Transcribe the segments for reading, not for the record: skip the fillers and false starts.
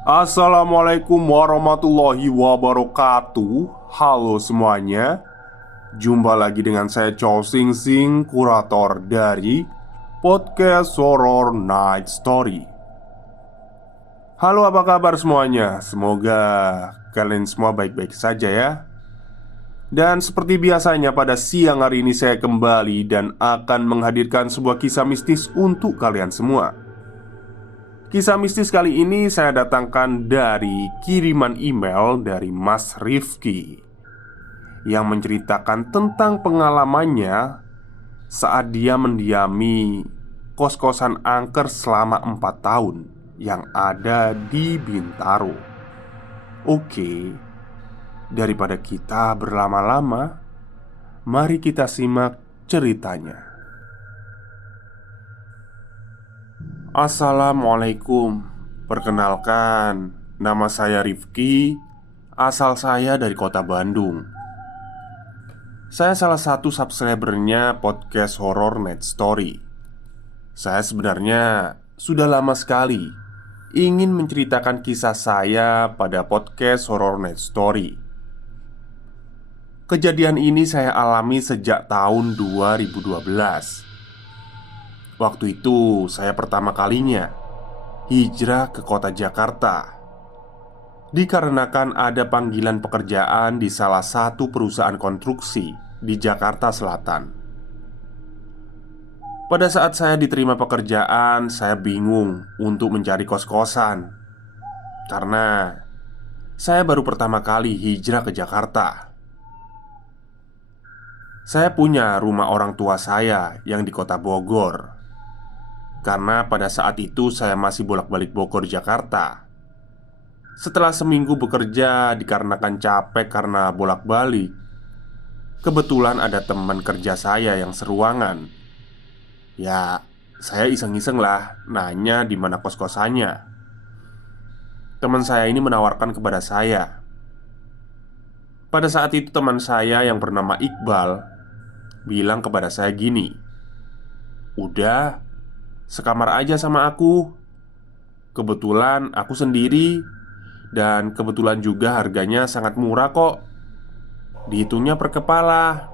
Assalamualaikum warahmatullahi wabarakatuh. Halo semuanya. Jumpa lagi dengan saya Chow Sing Sing, kurator dari podcast Horror Night Story. Halo, apa kabar semuanya? Semoga kalian semua baik-baik saja ya. Dan seperti biasanya pada siang hari ini saya kembali dan akan menghadirkan sebuah kisah mistis untuk kalian semua. Kisah mistis kali ini saya datangkan dari kiriman email dari Mas Rifki yang menceritakan tentang pengalamannya saat dia mendiami kos-kosan angker selama 4 tahun yang ada di Bintaro. Oke, daripada kita berlama-lama, mari kita simak ceritanya. Assalamualaikum. Perkenalkan, nama saya Rifki. Asal saya dari kota Bandung. Saya salah satu subscribernya podcast Horror Night Story. Saya sebenarnya sudah lama sekali ingin menceritakan kisah saya pada podcast Horror Night Story. Kejadian ini saya alami sejak tahun 2012. Waktu itu saya pertama kalinya hijrah ke kota Jakarta dikarenakan ada panggilan pekerjaan di salah satu perusahaan konstruksi di Jakarta Selatan. Pada saat saya diterima pekerjaan, saya bingung untuk mencari kos-kosan karena saya baru pertama kali hijrah ke Jakarta. Saya punya rumah orang tua saya yang di kota Bogor. Karena pada saat itu saya masih bolak-balik Bogor, Jakarta. Setelah seminggu bekerja dikarenakan capek karena bolak-balik, kebetulan ada teman kerja saya yang seruangan. Ya, saya iseng-iseng lah nanya di mana kos-kosannya. Teman saya ini menawarkan kepada saya. Pada saat itu teman saya yang bernama Iqbal bilang kepada saya gini, "Udah, sekamar aja sama aku. Kebetulan aku sendiri. Dan kebetulan juga harganya sangat murah kok. Dihitungnya per kepala.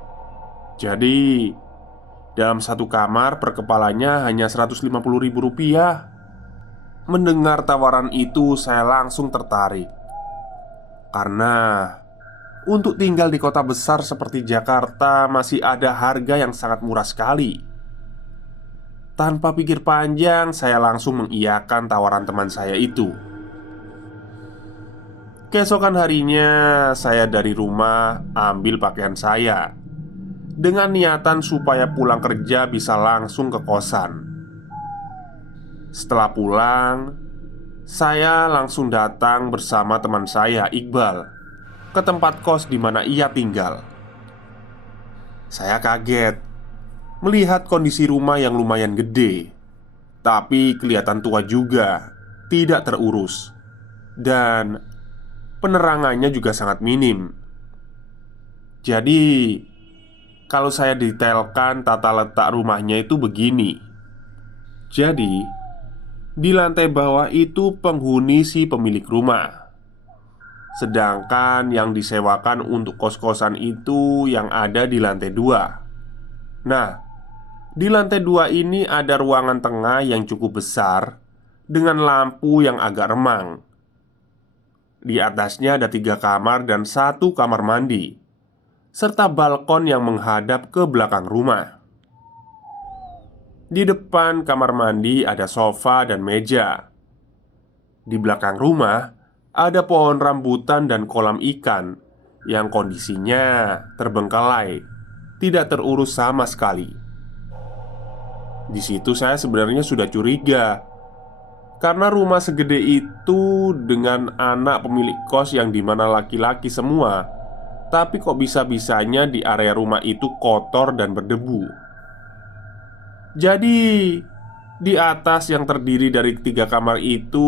Jadi dalam satu kamar per kepalanya hanya Rp150.000." Mendengar tawaran itu saya langsung tertarik. Karena untuk tinggal di kota besar seperti Jakarta masih ada harga yang sangat murah sekali. Tanpa pikir panjang, saya langsung mengiyakan tawaran teman saya itu. Keesokan harinya, saya dari rumah ambil pakaian saya dengan niatan supaya pulang kerja bisa langsung ke kosan. Setelah pulang, saya langsung datang bersama teman saya, Iqbal, ke tempat kos di mana ia tinggal. Saya kaget melihat kondisi rumah yang lumayan gede, tapi kelihatan tua juga, tidak terurus, dan penerangannya juga sangat minim. Jadi, kalau saya detailkan tata letak rumahnya itu begini. Jadi, di lantai bawah itu penghuni si pemilik rumah. Sedangkan yang disewakan untuk kos-kosan itu yang ada di lantai 2. Nah, di lantai 2 ini ada ruangan tengah yang cukup besar dengan lampu yang agak remang. Di atasnya ada 3 kamar dan 1 kamar mandi, serta balkon yang menghadap ke belakang rumah. Di depan kamar mandi ada sofa dan meja. Di belakang rumah ada pohon rambutan dan kolam ikan yang kondisinya terbengkalai, tidak terurus sama sekali. Di situ saya sebenarnya sudah curiga karena rumah segede itu dengan anak pemilik kos yang dimana laki-laki semua, tapi kok bisa-bisanya di area rumah itu kotor dan berdebu. Jadi di atas yang terdiri dari 3 kamar itu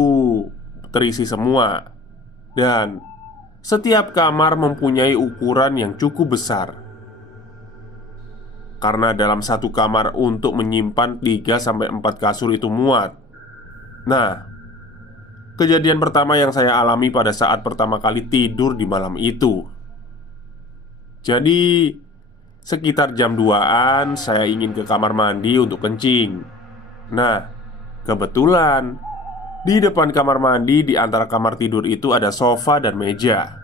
terisi semua. Dan setiap kamar mempunyai ukuran yang cukup besar. Karena dalam satu kamar untuk menyimpan 3-4 kasur itu muat. Nah, kejadian pertama yang saya alami pada saat pertama kali tidur di malam itu. Jadi, sekitar jam 2-an saya ingin ke kamar mandi untuk kencing. Nah, kebetulan di depan kamar mandi di antara kamar tidur itu ada sofa dan meja.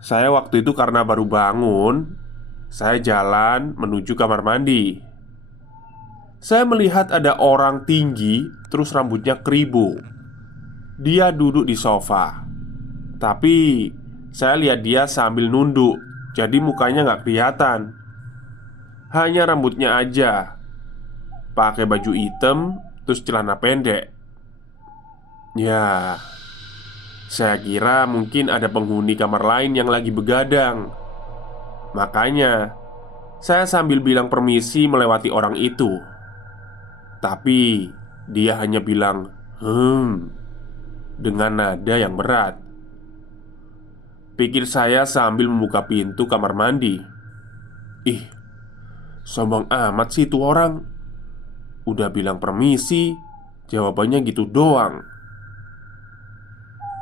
Saya waktu itu karena baru bangun, saya jalan menuju kamar mandi. Saya melihat ada orang tinggi, terus rambutnya keribu. Dia duduk di sofa. Tapi saya lihat dia sambil nunduk, jadi mukanya nggak kelihatan. Hanya rambutnya aja. Pakai baju hitam, terus celana pendek. Ya, saya kira mungkin ada penghuni kamar lain yang lagi begadang. Makanya saya sambil bilang permisi melewati orang itu. Tapi dia hanya bilang dengan nada yang berat. Pikir saya sambil membuka pintu kamar mandi. Ih, sombong amat sih tuh orang. Udah bilang permisi, jawabannya gitu doang.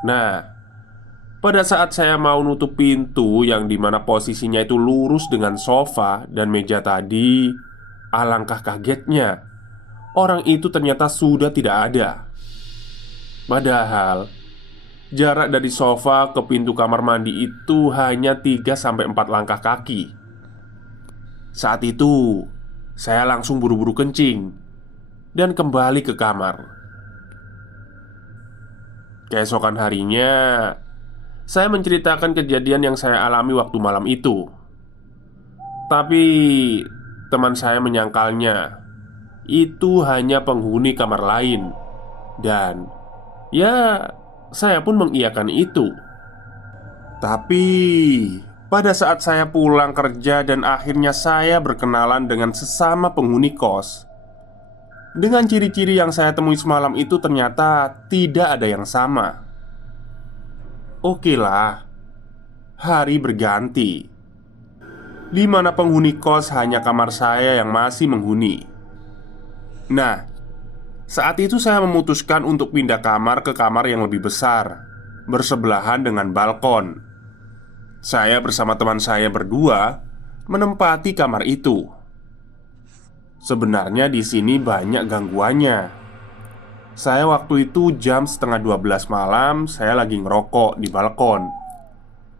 Nah, pada saat saya mau nutup pintu yang dimana posisinya itu lurus dengan sofa dan meja tadi, alangkah kagetnya, orang itu ternyata sudah tidak ada. Padahal jarak dari sofa ke pintu kamar mandi itu hanya 3-4 langkah kaki. Saat itu saya langsung buru-buru kencing dan kembali ke kamar. Keesokan harinya saya menceritakan kejadian yang saya alami waktu malam itu. Tapi teman saya menyangkalnya itu hanya penghuni kamar lain. Dan ya, saya pun mengiyakan itu. Tapi pada saat saya pulang kerja dan akhirnya saya berkenalan dengan sesama penghuni kos, dengan ciri-ciri yang saya temui semalam itu ternyata tidak ada yang sama. Oke lah, hari berganti, di mana penghuni kos hanya kamar saya yang masih menghuni. Nah, saat itu saya memutuskan untuk pindah kamar ke kamar yang lebih besar, bersebelahan dengan balkon. Saya bersama teman saya berdua menempati kamar itu. Sebenarnya di sini banyak gangguannya. Saya waktu itu jam setengah 12 malam, saya lagi ngerokok di balkon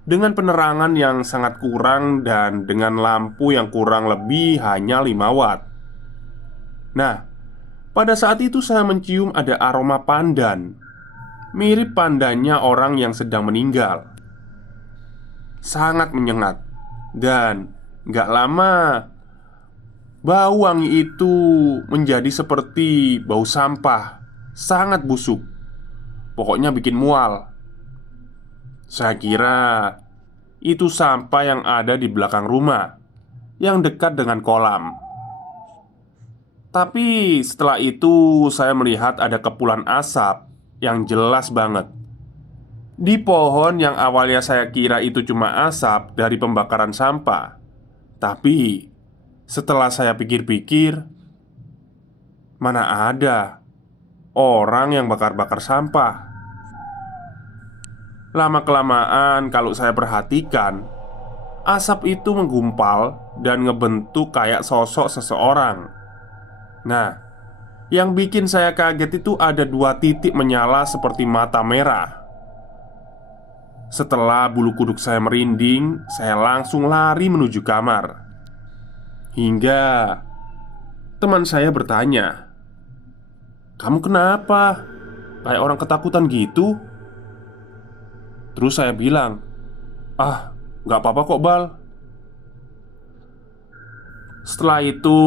dengan penerangan yang sangat kurang dan dengan lampu yang kurang lebih hanya 5 watt. Nah, pada saat itu saya mencium ada aroma pandan, mirip pandannya orang yang sedang meninggal. Sangat menyengat. Dan gak lama bau wangi itu menjadi seperti bau sampah. Sangat busuk. Pokoknya bikin mual. Saya kira itu sampah yang ada di belakang rumah, yang dekat dengan kolam. Tapi setelah itu saya melihat ada kepulan asap yang jelas banget di pohon yang awalnya saya kira itu cuma asap dari pembakaran sampah. Tapi setelah saya pikir-pikir, mana ada orang yang bakar-bakar sampah. Lama-kelamaan kalau saya perhatikan, asap itu menggumpal dan ngebentuk kayak sosok seseorang. Nah, yang bikin saya kaget itu ada 2 titik menyala seperti mata merah. Setelah bulu kuduk saya merinding, saya langsung lari menuju kamar. Hingga teman saya bertanya, "Kamu kenapa? Kayak orang ketakutan gitu?" Terus saya bilang, "Ah, gak apa-apa kok, Bal." Setelah itu,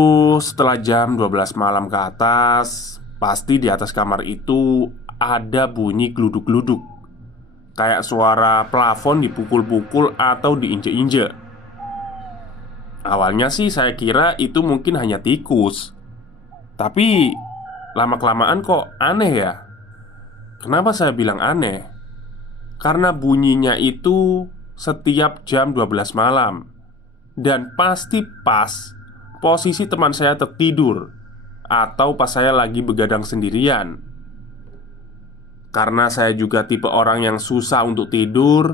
setelah jam 12 malam ke atas, pasti di atas kamar itu ada bunyi gluduk-gluduk, kayak suara plafon dipukul-pukul atau diinjek-injek. Awalnya sih saya kira itu mungkin hanya tikus. Tapi lama-kelamaan kok aneh ya. Kenapa saya bilang aneh? Karena bunyinya itu setiap jam 12 malam. Dan pasti pas posisi teman saya tertidur atau pas saya lagi begadang sendirian. Karena saya juga tipe orang yang susah untuk tidur,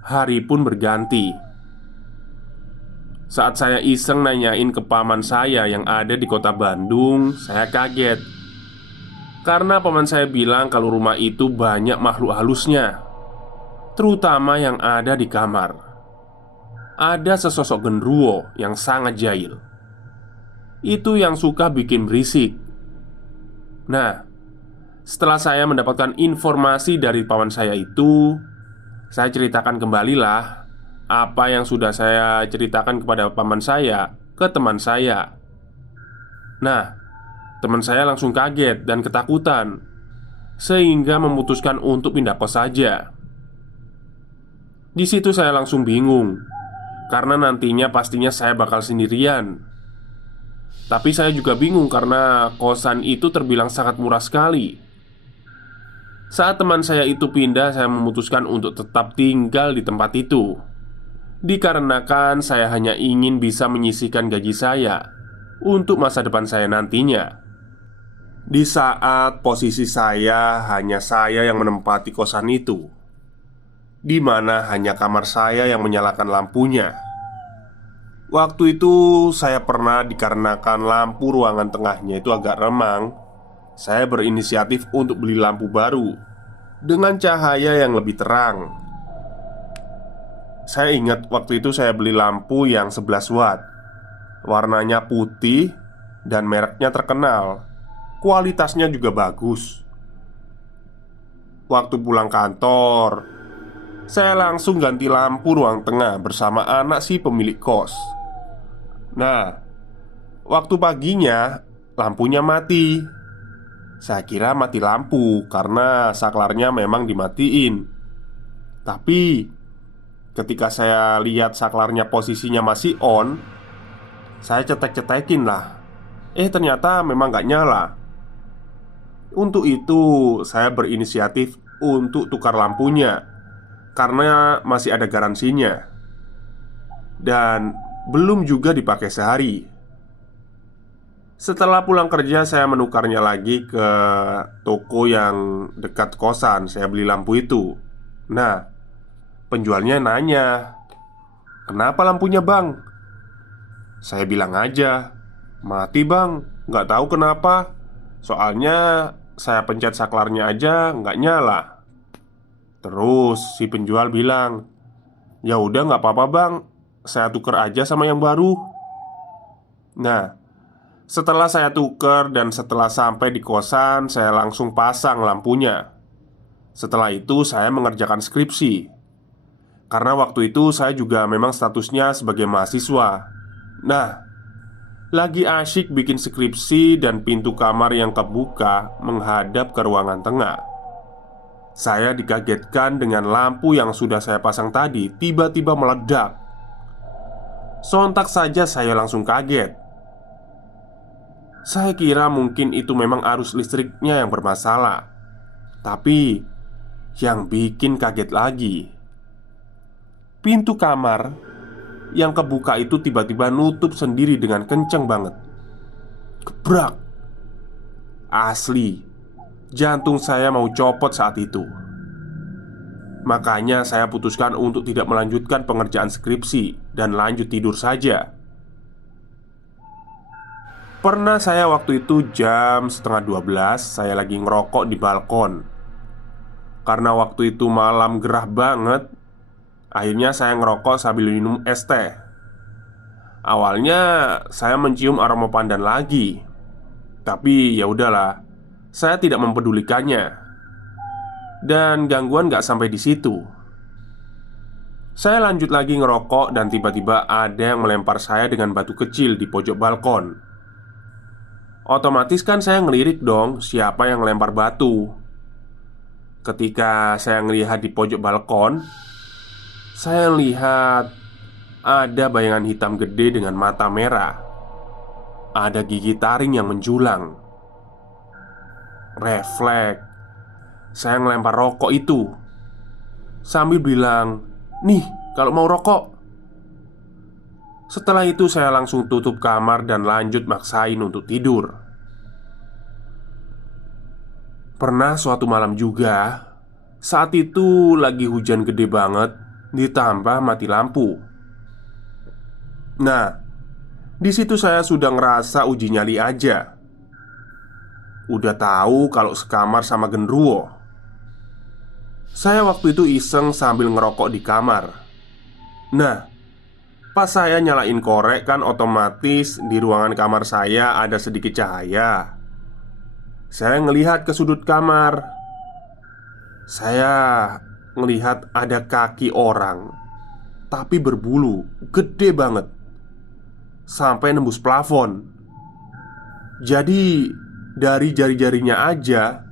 hari pun berganti. Saat saya iseng nanyain ke paman saya yang ada di kota Bandung, saya kaget. Karena paman saya bilang kalau rumah itu banyak makhluk halusnya, terutama yang ada di kamar. Ada sesosok genderuwo yang sangat jahil. Itu yang suka bikin berisik. Nah, setelah saya mendapatkan informasi dari paman saya itu, saya ceritakan kembalilah apa yang sudah saya ceritakan kepada paman saya ke teman saya. Nah, teman saya langsung kaget dan ketakutan, sehingga memutuskan untuk pindah kos saja. Di situ saya langsung bingung, karena nantinya pastinya saya bakal sendirian. Tapi saya juga bingung karena kosan itu terbilang sangat murah sekali. Saat teman saya itu pindah, saya memutuskan untuk tetap tinggal di tempat itu. Dikarenakan saya hanya ingin bisa menyisihkan gaji saya untuk masa depan saya nantinya. Di saat posisi saya hanya saya yang menempati kosan itu, di mana hanya kamar saya yang menyalakan lampunya. Waktu itu saya pernah dikarenakan lampu ruangan tengahnya itu agak remang, saya berinisiatif untuk beli lampu baru dengan cahaya yang lebih terang. Saya ingat waktu itu saya beli lampu yang 11 watt. Warnanya putih dan mereknya terkenal. Kualitasnya juga bagus. Waktu pulang kantor, saya langsung ganti lampu ruang tengah bersama anak si pemilik kos. Nah, waktu paginya lampunya mati. Saya kira mati lampu karena saklarnya memang dimatiin. Tapi ketika saya lihat saklarnya posisinya masih on, saya cetek-cetekin lah. Ternyata memang gak nyala. Untuk itu saya berinisiatif untuk tukar lampunya, karena masih ada garansinya. Dan belum juga dipakai sehari. Setelah pulang kerja saya menukarnya lagi ke toko yang dekat kosan. Saya beli lampu itu. Nah, penjualnya nanya, "Kenapa lampunya bang?" Saya bilang aja, "Mati bang, nggak tahu kenapa. Soalnya saya pencet saklarnya aja nggak nyala." Terus si penjual bilang, "Ya udah nggak apa-apa bang, saya tuker aja sama yang baru." Nah, setelah saya tuker dan setelah sampai di kosan, saya langsung pasang lampunya. Setelah itu saya mengerjakan skripsi. Karena waktu itu saya juga memang statusnya sebagai mahasiswa. Nah, lagi asyik bikin skripsi dan pintu kamar yang kebuka menghadap ke ruangan tengah. Saya dikagetkan dengan lampu yang sudah saya pasang tadi tiba-tiba meledak. Sontak saja saya langsung kaget. Saya kira mungkin itu memang arus listriknya yang bermasalah. Tapi yang bikin kaget lagi, pintu kamar yang kebuka itu tiba-tiba nutup sendiri dengan kenceng banget. Gebrak. Asli, jantung saya mau copot saat itu. Makanya saya putuskan untuk tidak melanjutkan pengerjaan skripsi dan lanjut tidur saja. Pernah saya waktu itu jam setengah 12, saya lagi ngerokok di balkon. Karena waktu itu malam gerah banget, akhirnya saya ngerokok sambil minum es teh. Awalnya saya mencium aroma pandan lagi. Tapi ya udahlah, saya tidak mempedulikannya. Dan gangguan gak sampai di situ. Saya lanjut lagi ngerokok dan tiba-tiba ada yang melempar saya dengan batu kecil di pojok balkon. Otomatis kan saya ngelirik dong siapa yang melempar batu. Ketika saya ngelihat di pojok balkon, saya lihat ada bayangan hitam gede dengan mata merah. Ada gigi taring yang menjulang. Refleks, saya ngelempar rokok itu sambil bilang, "Nih, kalau mau rokok." Setelah itu saya langsung tutup kamar dan lanjut maksain untuk tidur. Pernah suatu malam juga, saat itu lagi hujan gede banget, ditambah mati lampu. Nah, di situ saya sudah ngerasa uji nyali aja. Udah tahu kalau sekamar sama genderuwo. Saya waktu itu iseng sambil ngerokok di kamar. Nah, pas saya nyalain korek kan otomatis di ruangan kamar saya ada sedikit cahaya. Saya ngelihat ke sudut kamar. Saya ngelihat ada kaki orang, tapi berbulu, gede banget, sampai nembus plafon. Jadi dari jari-jarinya aja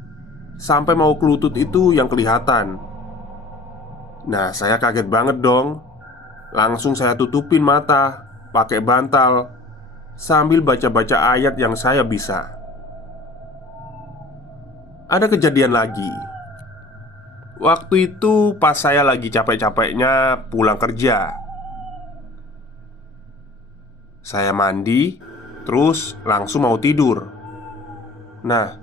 sampai mau ke lutut itu yang kelihatan. Nah, saya kaget banget dong. Langsung saya tutupin mata pakai bantal sambil baca-baca ayat yang saya bisa. Ada kejadian lagi. Waktu itu pas saya lagi capek-capeknya pulang kerja. Saya mandi, terus langsung mau tidur. Nah,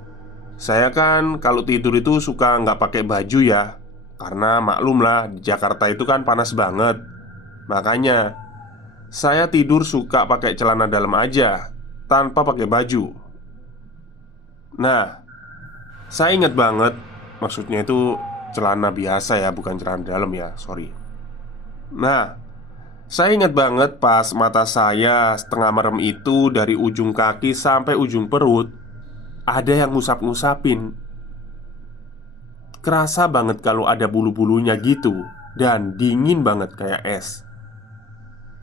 saya kan kalau tidur itu suka nggak pakai baju ya. Karena maklum lah, di Jakarta itu kan panas banget. Makanya saya tidur suka pakai celana dalam aja, tanpa pakai baju. Nah, saya ingat banget, maksudnya itu celana biasa ya, bukan celana dalam ya, sorry. Nah, saya ingat banget pas mata saya setengah merem itu dari ujung kaki sampai ujung perut ada yang ngusap-ngusapin. Kerasa banget kalau ada bulu-bulunya gitu, dan dingin banget kayak es.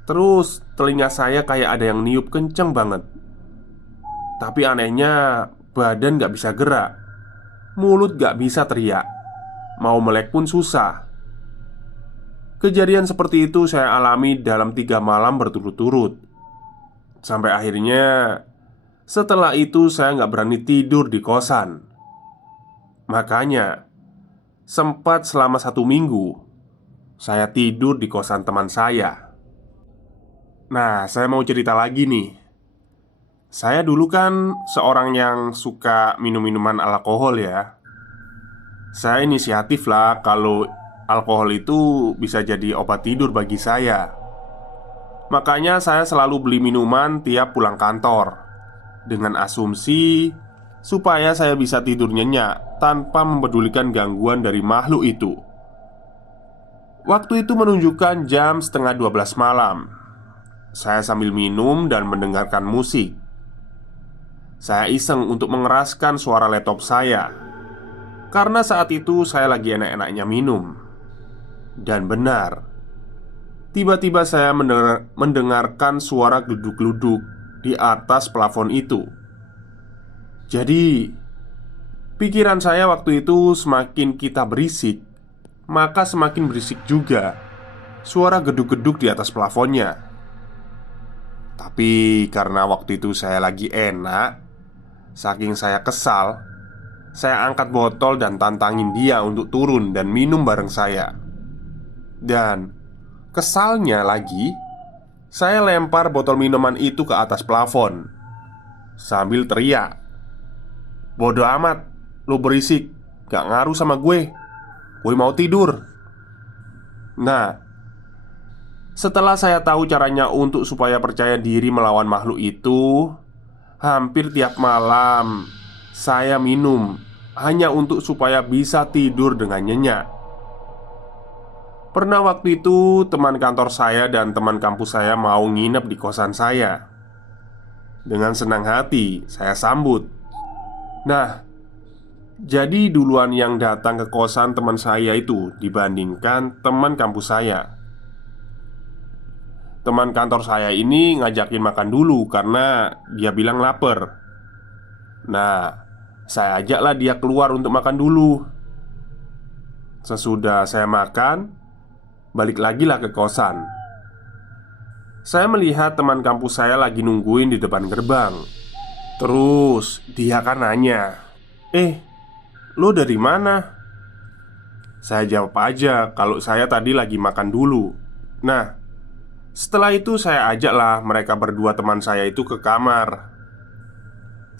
Terus telinga saya kayak ada yang niup kenceng banget. Tapi anehnya badan gak bisa gerak, mulut gak bisa teriak, mau melek pun susah. Kejadian seperti itu saya alami dalam 3 malam berturut-turut. Sampai akhirnya setelah itu saya gak berani tidur di kosan. Makanya sempat selama 1 minggu saya tidur di kosan teman saya. Nah, saya mau cerita lagi nih. Saya dulu kan seorang yang suka minum minuman alkohol ya. Saya inisiatif lah kalau alkohol itu bisa jadi obat tidur bagi saya. Makanya saya selalu beli minuman tiap pulang kantor, dengan asumsi supaya saya bisa tidur nyenyak tanpa mempedulikan gangguan dari makhluk itu. Waktu itu menunjukkan jam setengah 12 malam. Saya sambil minum dan mendengarkan musik. Saya iseng untuk mengeraskan suara laptop saya, karena saat itu saya lagi enak-enaknya minum. Dan benar, tiba-tiba saya mendengarkan suara gluduk-gluduk di atas plafon itu. Jadi, pikiran saya waktu itu semakin kita berisik, maka semakin berisik juga suara geduk-geduk di atas plafonnya. Tapi karena waktu itu saya lagi enak, saking saya kesal, saya angkat botol dan tantangin dia untuk turun dan minum bareng saya. Dan kesalnya lagi, saya lempar botol minuman itu ke atas plafon sambil teriak, "Bodoh amat, lu berisik, gak ngaruh sama gue mau tidur." Nah, setelah saya tahu caranya untuk supaya percaya diri melawan makhluk itu, hampir tiap malam saya minum hanya untuk supaya bisa tidur dengan nyenyak. Pernah waktu itu teman kantor saya dan teman kampus saya mau nginep di kosan saya. Dengan senang hati saya sambut. Nah, jadi duluan yang datang ke kosan teman saya itu dibandingkan teman kampus saya. Teman kantor saya ini ngajakin makan dulu karena dia bilang lapar. Nah, saya ajaklah dia keluar untuk makan dulu. Sesudah saya makan, balik lagi lah ke kosan. Saya melihat teman kampus saya lagi nungguin di depan gerbang. Terus dia kan nanya, lo dari mana?" Saya jawab aja kalau saya tadi lagi makan dulu. Nah, setelah itu saya ajaklah mereka berdua teman saya itu ke kamar.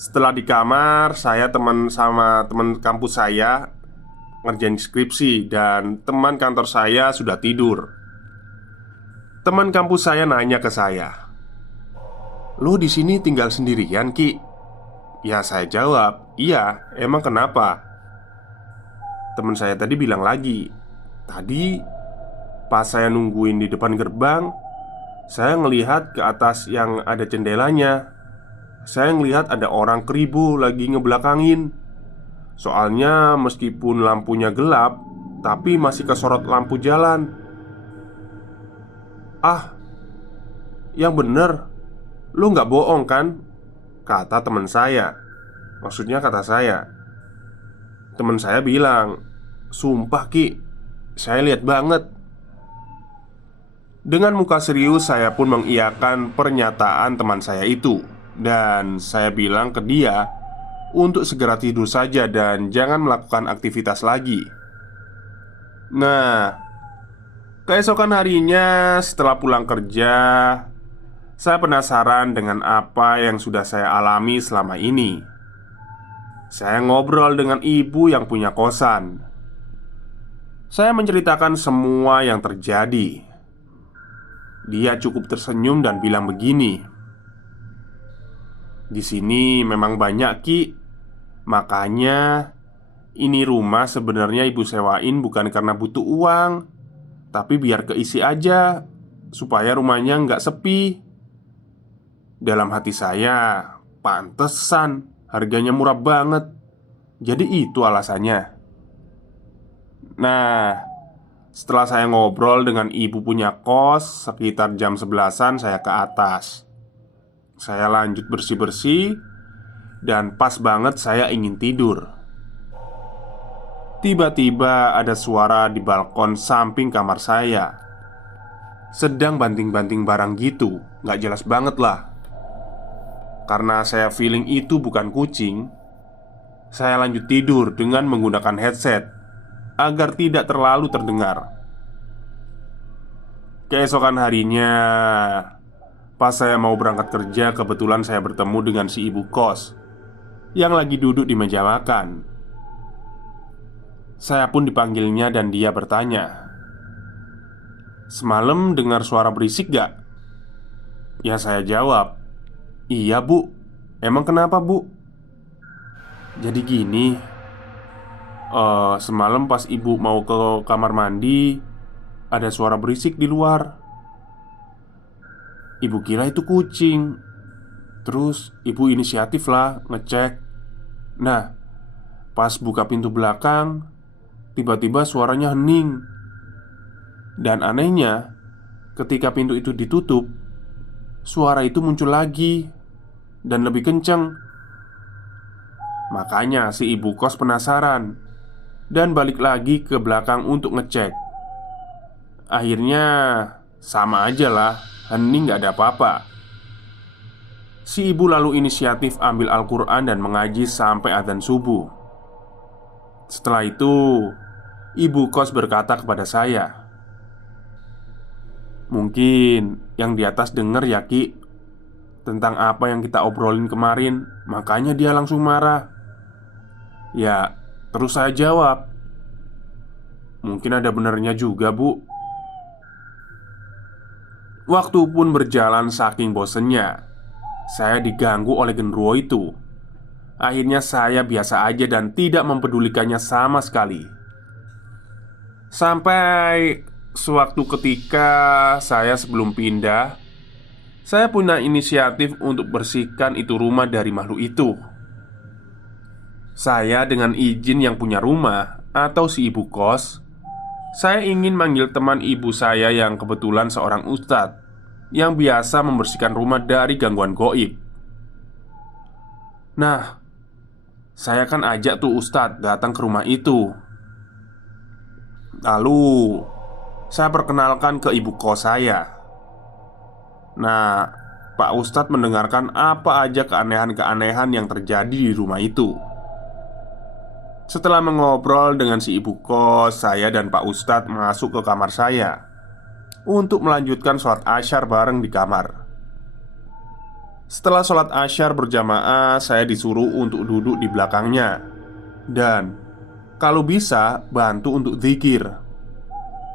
Setelah di kamar, saya sama teman kampus saya ngerjain skripsi dan teman kantor saya sudah tidur. Teman kampus saya nanya ke saya, "Lu di sini tinggal sendirian, Ki?" Ya saya jawab, "Iya, emang kenapa?" Teman saya tadi bilang lagi, "Tadi pas saya nungguin di depan gerbang, saya ngelihat ke atas yang ada jendelanya. Saya ngelihat ada orang keribu lagi ngebelakangin. Soalnya meskipun lampunya gelap, tapi masih kesorot lampu jalan." "Ah, yang bener, lu nggak bohong kan?" kata teman saya. Maksudnya kata saya. Teman saya bilang, "Sumpah Ki, saya lihat banget." Dengan muka serius saya pun mengiyakan pernyataan teman saya itu. Dan saya bilang ke dia untuk segera tidur saja dan jangan melakukan aktivitas lagi. Nah, keesokan harinya setelah pulang kerja, saya penasaran dengan apa yang sudah saya alami selama ini. Saya ngobrol dengan ibu yang punya kosan. Saya menceritakan semua yang terjadi. Dia cukup tersenyum dan bilang begini, "Di sini memang banyak, Ki. Makanya ini rumah sebenarnya ibu sewain bukan karena butuh uang, tapi biar keisi aja, supaya rumahnya nggak sepi." Dalam hati saya, pantesan harganya murah banget. Jadi itu alasannya. Nah, setelah saya ngobrol dengan ibu punya kos sekitar jam 11-an, saya ke atas. Saya lanjut bersih-bersih. Dan pas banget saya ingin tidur. Tiba-tiba ada suara di balkon samping kamar saya. Sedang banting-banting barang gitu. Gak jelas banget lah. Karena saya feeling itu bukan kucing, saya lanjut tidur dengan menggunakan headset agar tidak terlalu terdengar. Keesokan harinya, pas saya mau berangkat kerja, kebetulan saya bertemu dengan si ibu kos yang lagi duduk di meja makan. Saya pun dipanggilnya dan dia bertanya, "Semalam dengar suara berisik gak?" Ya saya jawab, "Iya bu, emang kenapa bu?" "Jadi gini, semalam pas ibu mau ke kamar mandi, ada suara berisik di luar. Ibu kira itu kucing. Terus ibu inisiatif lah ngecek. Nah, pas buka pintu belakang, tiba-tiba suaranya hening. Dan anehnya, ketika pintu itu ditutup, suara itu muncul lagi dan lebih kenceng. Makanya si ibu kos penasaran dan balik lagi ke belakang untuk ngecek. Akhirnya sama aja lah, hening gak ada apa-apa. Si ibu lalu inisiatif ambil Al-Quran dan mengaji sampai adzan subuh. Setelah itu, ibu kos berkata kepada saya, "Mungkin yang di atas denger ya Ki, tentang apa yang kita obrolin kemarin, makanya dia langsung marah." Ya, terus saya jawab, "Mungkin ada benernya juga bu." Waktu pun berjalan saking bosennya. Saya diganggu oleh genderuwo itu. Akhirnya saya biasa aja dan tidak mempedulikannya sama sekali. Sampai sewaktu ketika saya sebelum pindah, saya punya inisiatif untuk bersihkan itu rumah dari makhluk itu. Saya dengan izin yang punya rumah atau si ibu kos, saya ingin manggil teman ibu saya yang kebetulan seorang ustadz yang biasa membersihkan rumah dari gangguan goib. Nah, saya kan ajak tuh ustadz datang ke rumah itu. Lalu, saya perkenalkan ke ibu kos saya. Nah, Pak Ustadz mendengarkan apa aja keanehan-keanehan yang terjadi di rumah itu. Setelah mengobrol dengan si ibu kos, saya dan Pak Ustadz masuk ke kamar saya untuk melanjutkan sholat Asyar bareng di kamar. Setelah sholat Asyar berjamaah, saya disuruh untuk duduk di belakangnya dan kalau bisa bantu untuk zikir.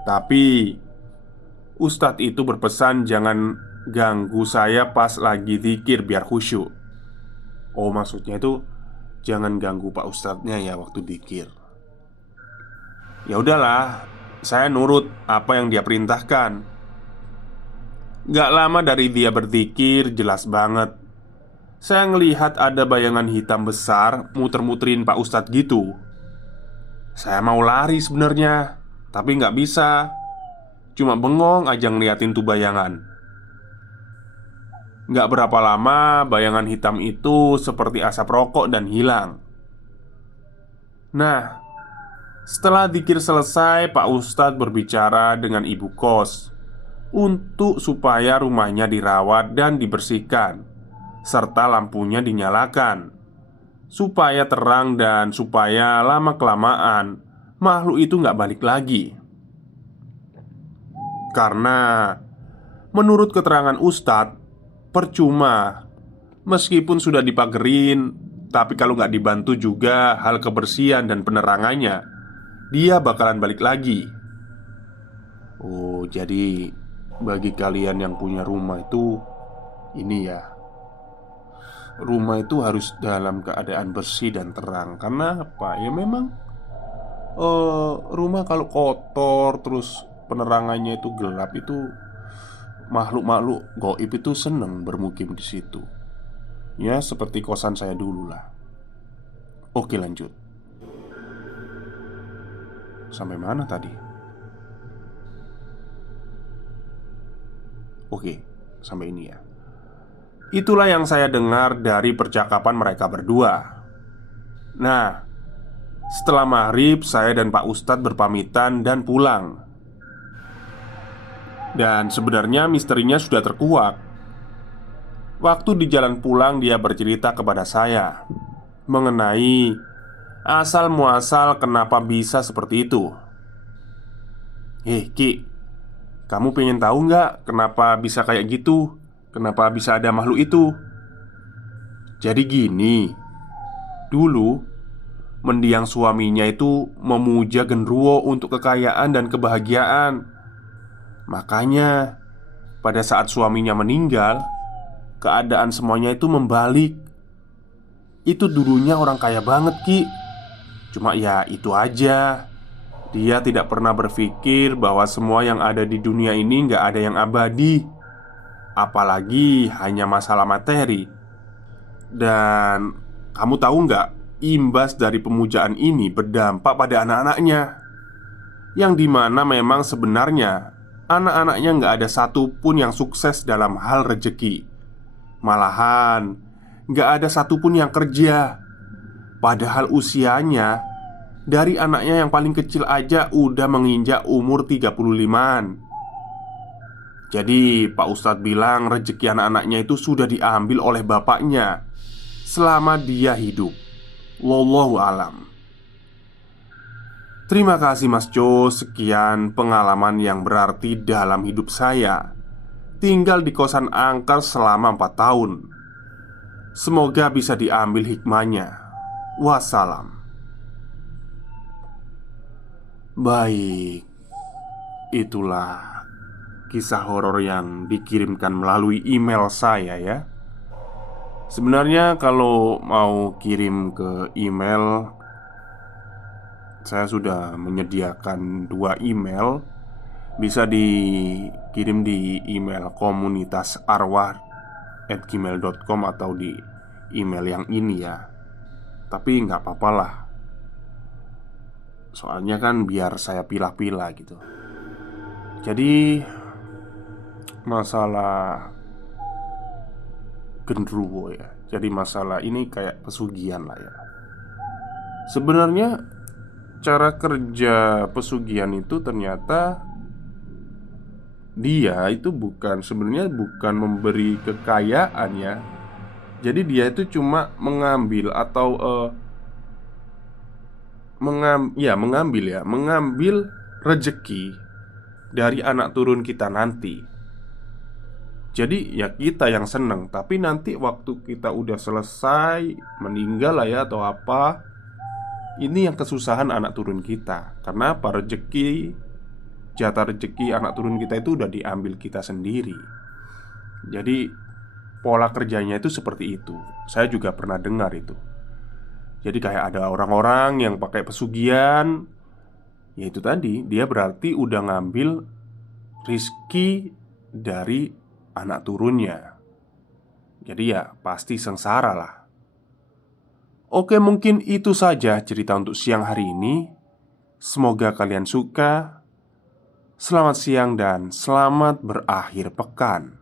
Tapi Ustadz itu berpesan jangan ganggu saya pas lagi zikir biar khusyuk. Oh, maksudnya itu jangan ganggu Pak Ustadznya ya waktu zikir. Ya udahlah, saya nurut apa yang dia perintahkan. Gak lama dari dia berzikir, jelas banget saya ngelihat ada bayangan hitam besar muter-muterin Pak Ustadz gitu. Saya mau lari sebenarnya, tapi nggak bisa. Cuma bengong aja ngeliatin tuh bayangan. Nggak berapa lama, bayangan hitam itu seperti asap rokok dan hilang. Nah, setelah zikir selesai, Pak Ustadz berbicara dengan ibu kos untuk supaya rumahnya dirawat dan dibersihkan, serta lampunya dinyalakan supaya terang dan supaya lama-kelamaan makhluk itu nggak balik lagi. Karena menurut keterangan Ustadz, percuma meskipun sudah dipagerin, tapi kalau nggak dibantu juga hal kebersihan dan penerangannya, dia bakalan balik lagi. Oh, jadi bagi kalian yang punya rumah itu, ini ya, rumah itu harus dalam keadaan bersih dan terang. Karena apa? Ya memang rumah kalau kotor terus penerangannya itu gelap, itu makhluk-makhluk gaib itu seneng bermukim di situ. Ya seperti kosan saya dulu lah. Oke, lanjut. Sampai mana tadi? Oke, sampai ini ya. Itulah yang saya dengar dari percakapan mereka berdua. Nah, setelah maghrib, saya dan Pak Ustadz berpamitan dan pulang. Dan sebenarnya misterinya sudah terkuak. Waktu di jalan pulang, dia bercerita kepada saya mengenai asal muasal kenapa bisa seperti itu. Ki, kamu pengen tahu nggak kenapa bisa kayak gitu? Kenapa bisa ada makhluk itu? Jadi gini, dulu mendiang suaminya itu memuja genderuwo untuk kekayaan dan kebahagiaan. Makanya pada saat suaminya meninggal, keadaan semuanya itu membalik. Itu dulunya orang kaya banget, Ki. Cuma ya itu aja, dia tidak pernah berpikir bahwa semua yang ada di dunia ini nggak ada yang abadi, apalagi hanya masalah materi. Dan kamu tahu nggak, imbas dari pemujaan ini berdampak pada anak-anaknya, yang dimana memang sebenarnya anak-anaknya nggak ada satupun yang sukses dalam hal rezeki. Malahan nggak ada satupun yang kerja. Padahal usianya dari anaknya yang paling kecil aja udah menginjak umur 35-an. Jadi Pak Ustadz bilang rezeki anak-anaknya itu sudah diambil oleh bapaknya selama dia hidup. Wallahu alam. Terima kasih Mas Jo. Sekian pengalaman yang berarti dalam hidup saya. Tinggal di kosan angker selama 4 tahun. Semoga bisa diambil hikmahnya. Wassalam. Baik, itulah kisah horor yang dikirimkan melalui email saya ya. Sebenarnya kalau mau kirim ke email, saya sudah menyediakan 2 email. Bisa dikirim di email komunitasarwah@gmail.com atau di email yang ini ya. Tapi nggak apa-apa lah, soalnya kan biar saya pilah-pilah gitu. Jadi masalah genderuwo ya. Jadi masalah ini kayak pesugihan lah ya. Sebenarnya cara kerja pesugihan itu ternyata dia itu sebenarnya bukan memberi kekayaan ya. Jadi dia itu cuma mengambil atau mengambil rezeki dari anak turun kita nanti. Jadi ya kita yang seneng, tapi nanti waktu kita udah selesai meninggal lah ya atau apa, ini yang kesusahan anak turun kita. Karena apa? Jatah rezeki anak turun kita itu udah diambil kita sendiri. Jadi pola kerjanya itu seperti itu. Saya juga pernah dengar itu. Jadi kayak ada orang-orang yang pakai pesugihan. Ya itu tadi, dia berarti udah ngambil rizki dari anak turunnya. Jadi ya pasti sengsara lah. Oke, mungkin itu saja cerita untuk siang hari ini. Semoga kalian suka. Selamat siang dan selamat berakhir pekan.